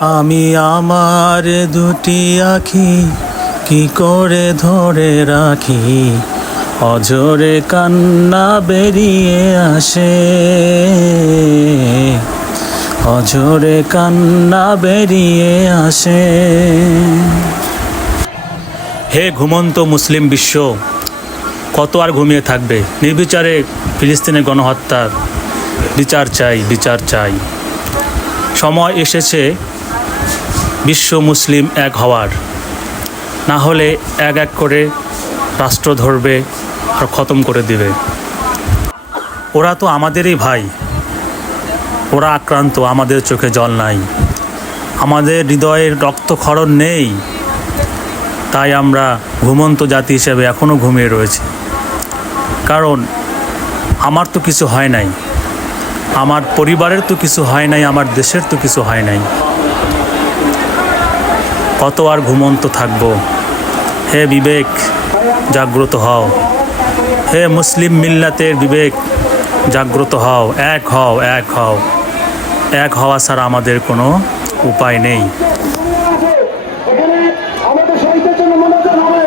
আমি আমার দুটি আঁখি কি করে ধরে রাখি, অঝরে কান্না বেরিয়ে আসে, অঝরে কান্না বেরিয়ে আসে। হে ঘুমন্ত মুসলিম বিশ্ব, কত আর ঘুমিয়ে থাকবে? নির্বিচারে ফিলিস্তিনের গণহত্যার বিচার চাই, বিচার চাই। সময় এসেছে বিশ্ব মুসলিম এক হওয়ার, না হলে এক এক করে রাষ্ট্র ধরবে আর খতম করে দিবে। ওরা তো আমাদেরই ভাই, ওরা আক্রান্ত, আমাদের চোখে জল নাই, আমাদের হৃদয়ের রক্তক্ষরণ নেই, তাই আমরা ঘুমন্ত জাতি হিসেবে এখনও ঘুমিয়ে রয়েছি। কারণ আমার তো কিছু হয় নাই, আমার পরিবারের তো কিছু হয় নাই, আমার দেশের তো কিছু হয় নাই, কত আর ঘুমন্ত থাকব? হে বিবেক, জাগ্রত হও। হে মুসলিম মিল্লাতের বিবেক, জাগ্রত হও, এক হও, এক হও। এক হওয়া ছাড়া আমাদের কোনো উপায় নেই। আমাদের শহীদের জন্য মনোনয়ন হবে।